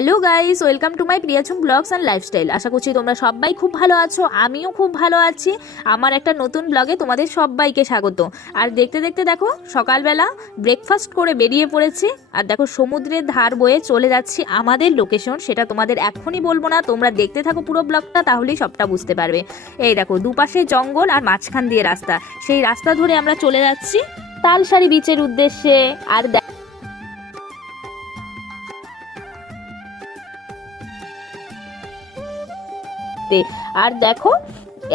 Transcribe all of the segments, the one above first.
Hello guys, welcome to my প্রিয়াছুম blogs and lifestyle. আশা করছি তোমরা সবাই খুব ভালো আছো, আমিও খুব ভালো আছি। আমার একটা নতুন ব্লগে তোমাদের সবাইকে স্বাগত। আর দেখতে দেখতে দেখো, সকালবেলা ব্রেকফাস্ট করে বেরিয়ে পড়েছি। আর দেখো, সমুদ্রের ধার বয়ে চলে যাচ্ছি আমাদের লোকেশন সেটা তোমাদের এখনই বলব না। তোমরা দেখতে থাকো পুরো ব্লগটা, তাহলেই সবটা বুঝতে পারবে। এই দেখো, দুপাশে জঙ্গল আর মাঝখান দিয়ে রাস্তা। সেই রাস্তা ধরে আমরা চলে যাচ্ছি তালসারি বিচের উদ্দেশ্যে। আর দেখতে। আর দেখো,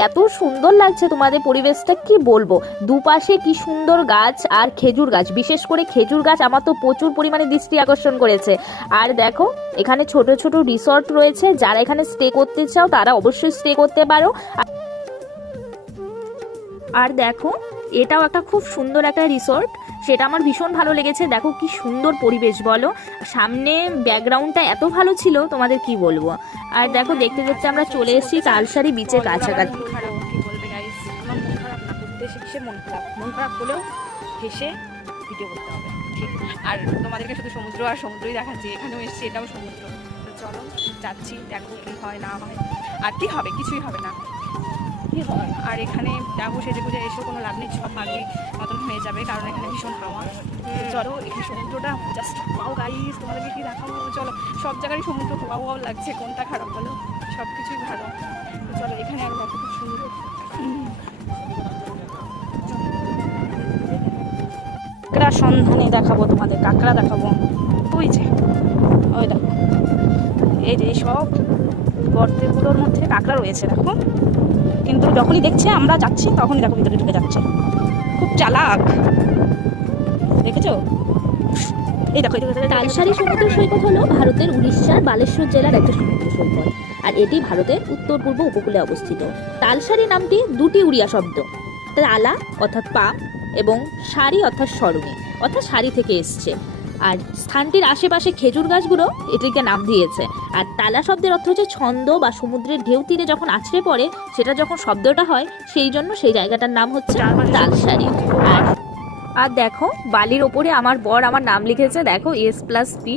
এত সুন্দর লাগছে তোমাদের পরিবেশটা, কি বলব? দুপাশে কি সুন্দর গাছ আর খেজুর গাছ। বিশেষ করে খেজুর গাছ আমার তো প্রচুর পরিমাণে দৃষ্টি আকর্ষণ করেছে। আর দেখো, এখানে ছোট ছোট রিসর্ট রয়েছে। যারা এখানে স্টে করতে চাও, তারা অবশ্যই স্টে করতে পারো। আর দেখো এটাও একটা খুব সুন্দর একটা রিসর্ট সেটা আমার ভীষণ ভালো লেগেছে। দেখো কি সুন্দর পরিবেশ বলো। সামনে ব্যাকগ্রাউন্ডটা এত ভালো ছিল তোমাদের কি বলব? আর দেখো দেখতে দেখতে আমরা চলে এসেছি তালসারি বিচের কাছাকাছি। মন খারাপ মন হলেও হেসে ভিডিও করতে হবে ঠিক? আর তোমাদেরকে শুধু সমুদ্র আর সমুদ্রই দেখাচ্ছি এখানেও এসেছি এটাও সমুদ্র। চলো যাচ্ছি দেখো কি হয় না হয়। আর কি হবে? কিছুই হবে না। আর এখানে দেখো সেজে গুজে এসেও কোনো লাভ নেই সব আগে মতন হয়ে যাবে, কারণ এখানে ভীষণ হাওয়া। চলো এখানে সমুদ্রটা জাস্ট পাও গাইস তোমাদেরকে কি দেখাবো? চলো, সব জায়গায় সমুদ্র পাও পাও লাগছে, কোনটা খারাপ বলো? সব কিছুই ভালো চলো, এখানে আমি দেখো খুব সুন্দর। কাঁকড়া সন্ধানে দেখাবো তোমাদের, কাঁকড়া দেখাবো। ওই যে, ওই দেখো। এই যে সব গর্তেগুলোর মধ্যে কাঁকড়া রয়েছে, দেখো। কিন্তু যখনই দেখছে, আমরা যাচ্ছি, তখনই দেখো ভিতরে ঢুকে যাচ্ছে। খুব চালাক। দেখেছ? এই দেখো তালসারি সমুদ্র সৈকত হলো ভারতের উড়িষ্যার বালেশ্বর জেলার একটা সমুদ্র সৈকত, আর এটি ভারতের উত্তর পূর্ব উপকূলে অবস্থিত। তালসারি নামটি দুটি উড়িয়া শব্দ, তালা অর্থাৎ পা এবং সারি অর্থাৎ সরণি অর্থাৎ সারি থেকে এসছে। আর স্থানটির আশেপাশে খেজুর গাছগুলো এটিকে নাম দিয়েছে। আর তালা শব্দের অর্থ হচ্ছে ছন্দ বা সমুদ্রের ঢেউ তীরে যখন আছড়ে পড়ে সেটা যখন শব্দটা হয় সেই জন্য সেই জায়গাটার নাম হচ্ছে তালসারি আর আর দেখো বালির ওপরে আমার বর আমার নাম লিখেছে দেখো এস প্লাস পি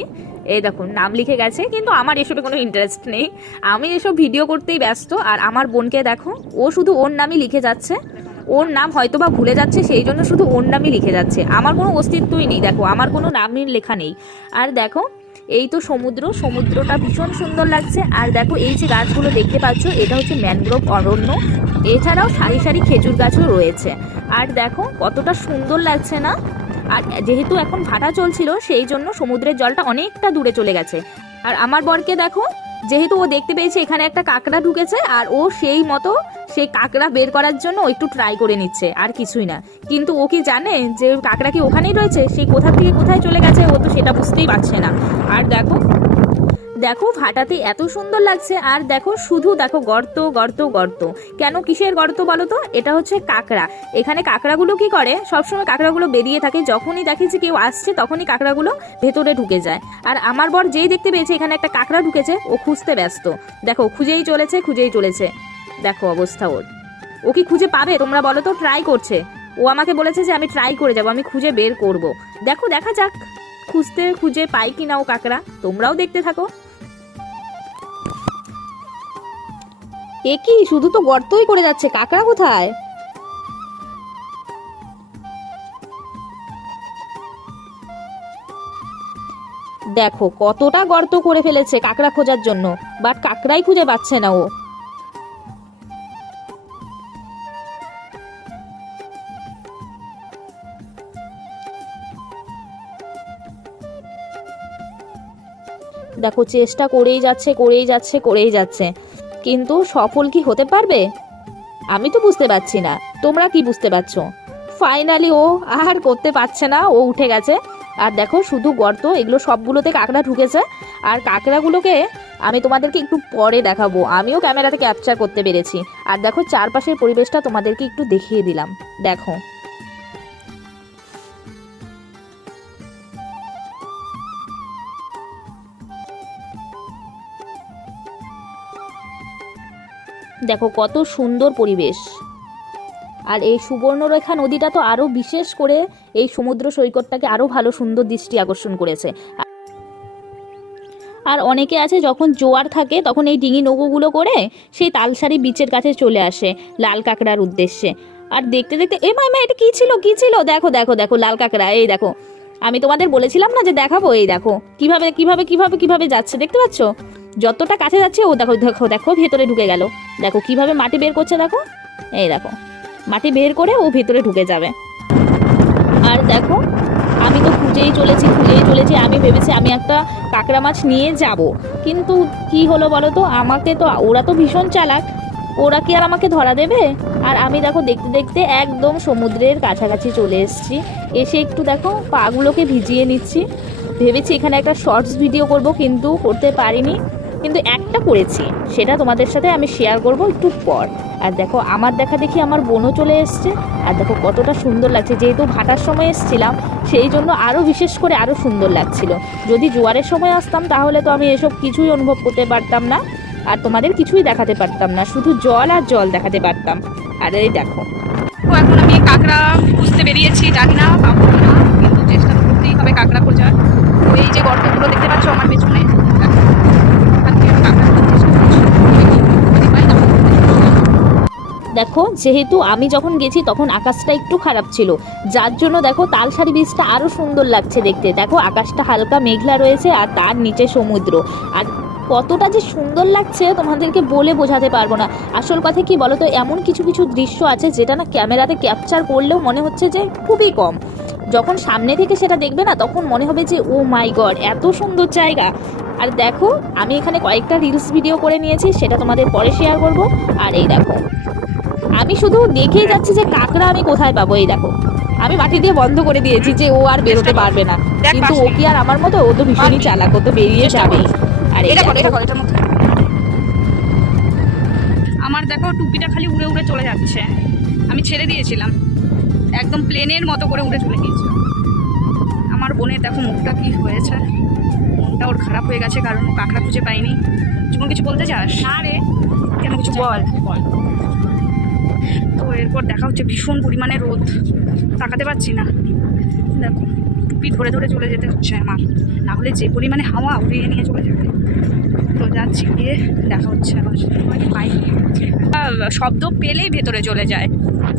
এই দেখো নাম লিখে গেছে কিন্তু আমার এসবে কোনো ইন্টারেস্ট নেই। আমি এসব ভিডিও করতেই ব্যস্ত আর আমার বোনকে দেখো ও শুধু ওর নামই লিখে যাচ্ছে। ওর নাম হয়তো বা ভুলে যাচ্ছে, সেই জন্য শুধু ওর নামই লিখে যাচ্ছে। আমার কোনো অস্তিত্বই নেই, দেখো, আমার কোনো নামই লেখা নেই। আর দেখো, এই তো সমুদ্র, সমুদ্রটা ভীষণ সুন্দর লাগছে। আর দেখো, এই যে গাছগুলো দেখতে পাচ্ছ, এটা হচ্ছে ম্যানগ্রোভ অরণ্য। এছাড়াও সারি সারি খেজুর গাছও রয়েছে। আর দেখো, কতটা সুন্দর লাগছে না? আর যেহেতু এখন ভাটা চলছিল, সেই জন্য সমুদ্রের জলটা অনেকটা দূরে চলে গেছে। আর আমার বরকে দেখো, যেহেতু ও দেখতে পেয়েছে, এখানে একটা কাঁকড়া ঢুকেছে, আর ও সেই মতো সেই কাঁকড়া বের করার জন্য একটু ট্রাই করে নিচ্ছে, আর কিছুই না। কিন্তু ও কি জানে যে কাঁকড়া কি ওখানেই রয়েছে? সেই কোথা থেকে কোথায় চলে গেছে ও তো সেটা বুঝতেই পারছে না। আর দেখো দেখো ভাটাতে এত সুন্দর লাগছে, আর দেখো শুধু দেখো গর্ত গর্ত গর্ত। কেন কিসের গর্ত বলো তো? এটা হচ্ছে কাঁকড়া। এখানে কাঁকড়াগুলো কি করে? সবসময় কাঁকড়াগুলো বেরিয়ে থাকে, যখনই দেখে যে কেউ আসছে, তখনই কাঁকড়াগুলো ভেতরে ঢুকে যায়। আর আমার বর যেই দেখতে পেয়েছে, এখানে একটা কাঁকড়া ঢুকেছে, ও খুঁজতে ব্যস্ত। দেখো, খুঁজেই চলেছে খুঁজেই চলেছে। দেখো অবস্থা ওর। ও কি খুঁজে পাবে? তোমরা বলো তো ট্রাই করছে। ও আমাকে বলেছে যে আমি ট্রাই করে যাব, আমি খুঁজে বের করব। দেখো, দেখা যাক, খুঁজতে খুঁজে পাই কি না ও কাঁকড়া। তোমরাও দেখতে থাকো। এ কি, শুধু তো গর্তই করে যাচ্ছে, কাকড়া কোথায়? দেখো, কতটা গর্ত করে ফেলেছে কাকড়া খোঁজার জন্য বাট কাকড়াই খুঁজে পাচ্ছে না ও। দেখো, চেষ্টা করেই যাচ্ছে করেই যাচ্ছে করেই যাচ্ছে। কিন্তু সফল কি হতে পারবে? আমি তো বুঝতে পারছি না। তোমরা কি বুঝতে পারছ? ফাইনালি ও আর করতে পারছে না, ও উঠে গেছে। আর দেখো, শুধু গর্ত, এগুলো সবগুলোতে কাঁকড়া ঢুকেছে। আর কাঁকড়াগুলোকে আমি তোমাদেরকে একটু পরে দেখাবো। আমিও ক্যামেরাতে ক্যাপচার করতে পেরেছি। আর দেখো, চারপাশের পরিবেশটা তোমাদেরকে একটু দেখিয়ে দিলাম। দেখো। দেখো কত সুন্দর পরিবেশ। আর এই সুবর্ণরেখা নদীটা তো আরও বিশেষ করে এই সমুদ্র সৈকতটাকে আরও ভালো সুন্দর দৃষ্টি আকর্ষণ করেছে। আর অনেকে আছে যখন জোয়ার থাকে তখন এই ডিঙি নৌকোগুলো করে সেই তালসারি বিচের কাছে চলে আসে লাল কাঁকড়ার উদ্দেশ্যে। আর দেখতে দেখতে, এ মাই মা, এটা কী ছিল? কী ছিল? দেখো দেখো দেখো, লাল কাঁকড়া, এই দেখো। আমি তোমাদের বলেছিলাম না যে দেখাবো? এই দেখো। কীভাবে কীভাবে কীভাবে কীভাবে যাচ্ছে, দেখতে পাচ্ছ? যতটা কাছে যাচ্ছে, ও দেখো দেখো দেখো, ভেতরে ঢুকে গেল। দেখো কীভাবে মাটি বের করছে, দেখো। এই দেখো, মাটি বের করে ও ভেতরে ঢুকে যাবে। আর দেখো, আমি তো খুঁজেই চলেছি খুঁজেই চলেছি, আমি ভেবেছি আমি একটা কাঁকড়া মাছ নিয়ে যাব। কিন্তু কি হলো বলো তো, আমাকে তো, ওরা তো ভীষণ চালাক। ওরা কি আর আমাকে ধরা দেবে? আর আমি দেখো, দেখতে দেখতে একদম সমুদ্রের কাছাকাছি চলে এসেছি। এসে একটু দেখো পাগুলোকে ভিজিয়ে নিচ্ছি। ভেবেছি এখানে একটা শর্টস ভিডিও করব, কিন্তু করতে পারিনি। কিন্তু একটা করেছি, সেটা তোমাদের সাথে আমি শেয়ার করব একটু পর। আর দেখো, আমার দেখা দেখি আমার বোনও চলে এসছে। আর দেখো, কতটা সুন্দর লাগছে। যেহেতু ভাটার সময় এসেছিলাম, সেই জন্য আরও বিশেষ করে আরও সুন্দর লাগছিল। যদি জোয়ারের সময় আসতাম, তাহলে তো আমি এসব কিছুই অনুভব করতে পারতাম না। আর তোমাদের কিছুই দেখাতে পারতাম না। শুধু জল আর জল দেখাতে পারতাম। আর এই দেখো। এখন আমি কাঁকড়া খুঁজতে বেরিয়েছি, জানি না পাবো না কিন্তু চেষ্টা করতেই হবে কাঁকড়া খোঁজার। এই যে গর্তগুলো দেখতে পাচ্ছ আমার পেছনে দেখো, ওখান থেকে আমি কাঁকড়া খোঁজার চেষ্টা করছি। যদি পাই তাহলে দেখো, যেহেতু আমি যখন গেছি তখন আকাশটা একটু খারাপ ছিল। যার জন্য দেখো তালসারি বীজটা আরও সুন্দর লাগছে দেখতে। দেখো, আকাশটা হালকা মেঘলা রয়েছে আর তার নিচে সমুদ্র। আর কতটা যে সুন্দর লাগছে তোমাদেরকে বলে বোঝাতে পারব না। আসল কথা কি বলো তো এমন কিছু কিছু দৃশ্য আছে যেটা না ক্যামেরাতে ক্যাপচার করলেও মনে হচ্ছে যে খুবই কম। যখন সামনে থেকে সেটা দেখবে না, তখন মনে হবে যে ও মাই গড এত সুন্দর জায়গা! আর দেখো, আমি এখানে কয়েকটা রিলস ভিডিও করে নিয়েছি, সেটা তোমাদের পরে শেয়ার করব। আর এই দেখো। আমি শুধু দেখেই যাচ্ছি যে কাঁকড়া আমি কোথায় পাবো এই দেখো। আমি মাটি দিয়ে বন্ধ করে দিয়েছি যে ও আর বেরোতে পারবে না। কিন্তু ও কি আর আমার মতো? ও তো ভীষণই চালাক ও তো বেরিয়ে যাবেই। আর এটা করো এটা করো মধ্যে আমার দেখো টুপিটা খালি উড়ে উড়ে চলে যাচ্ছে। আমি ছেড়ে দিয়েছিলাম। একদম প্লেনের মতো করে উড়ে চলে গিয়েছে আমার বোনের দেখো মুখটা কি হয়েছে। মনটা ওর খারাপ হয়ে গেছে কারণ ও কাঁকড়া খুঁজে পাইনি তুমি কিছু বলতে চাস? না রে। কেন কিছু বল। বল? তো এরপর দেখা হচ্ছে ভীষণ পরিমাণে রোদ। তাকাতে পারছি না। দেখো, টুপি ধরে ধরে চলে যেতে হচ্ছে আমার। না হলে যে পরিমাণে হাওয়া উড়িয়ে নিয়ে চলে যাবে। তো যাচ্ছি গিয়ে দেখা হচ্ছে আমার বাইক শব্দ পেলেই ভেতরে চলে যায়।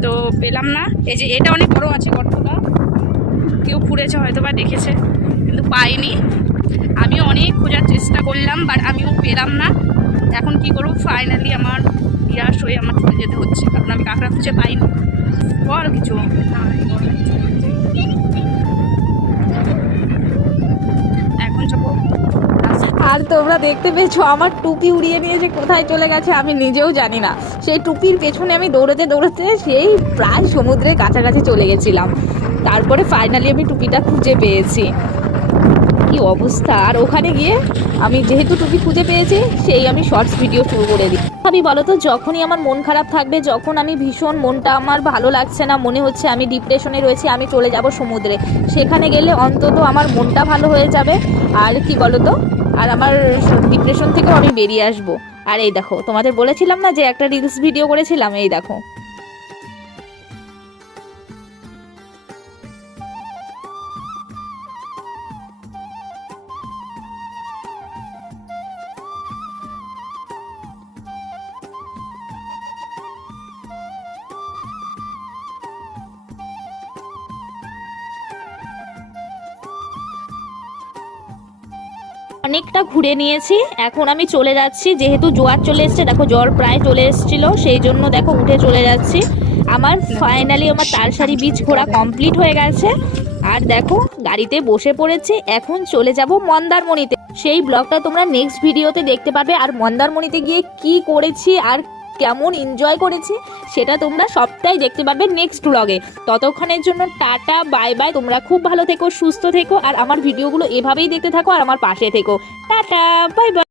তো পেলাম না। এই যে এটা অনেক বড় আছে গর্তটা। কেউ খুঁড়েছে হয়তো বা দেখেছে। কিন্তু পাইনি। আমি অনেক খোঁজার চেষ্টা করলাম বাট আমিও পেলাম না। এখন কি করব? ফাইনালি আমার ইয়াস হয়ে আমার চলে যেতে হচ্ছে। কারণ আমি কাঁকড়া খুঁজে পাইনি বল কিছু। এখন আর তোমরা দেখতে পেয়েছ, আমার টুপি উড়িয়ে নিয়ে যে কোথায় চলে গেছে আমি নিজেও জানি না। সেই টুপির পেছনে আমি দৌড়াতে দৌড়াতে সেই প্রায় সমুদ্রের কাছাকাছি চলে গেছিলাম। তারপরে ফাইনালি আমি টুপিটা খুঁজে পেয়েছি। অবস্থা। আর ওখানে গিয়ে আমি যেহেতু টুপি খুঁজে পেয়েছি, সেই আমি শর্টস ভিডিও শুরু করে দিই। ভাবি বলো তো যখনই আমার মন খারাপ থাকবে, যখন আমি ভীষণ মনটা আমার ভালো লাগছে না, মনে হচ্ছে আমি ডিপ্রেশনে রয়েছি, আমি চলে যাব সমুদ্রে। সেখানে গেলে অন্তত আমার মনটা ভালো হয়ে যাবে। আর কি বলো তো আর আমার ডিপ্রেশন থেকেও আমি বেরিয়ে আসব। আর এই দেখো, তোমাদের বলেছিলাম না যে একটা রিলস ভিডিও করেছিলাম? এই দেখো। অনেকটা ঘুরে নিয়েছি। এখন আমি চলে যাচ্ছি, যেহেতু জোয়ার চলে এসছে, দেখো জল প্রায় চলে এসছিল, সেই জন্য দেখো উঠে চলে যাচ্ছি। আমার ফাইনালি আমার তালসারি বীজ ঘোরা কমপ্লিট হয়ে গেছে। আর দেখো, গাড়িতে বসে পড়েছে, এখন চলে যাব মন্দারমণিতে। সেই ব্লগটা তোমরা নেক্সট ভিডিওতে দেখতে পাবে, আর মন্দারমণিতে গিয়ে কি করেছি, আর কেমন এনজয় করেছি, সেটা তোমরা সবটাই দেখতে পারবে নেক্সট ব্লগে ততক্ষণের জন্য টাটা বাই বাই তোমরা খুব ভালো থেকো, সুস্থ থেকো, আর আমার ভিডিওগুলো এভাবেই দেখতে থাকো, আর আমার পাশে থেকো। Tata bye bye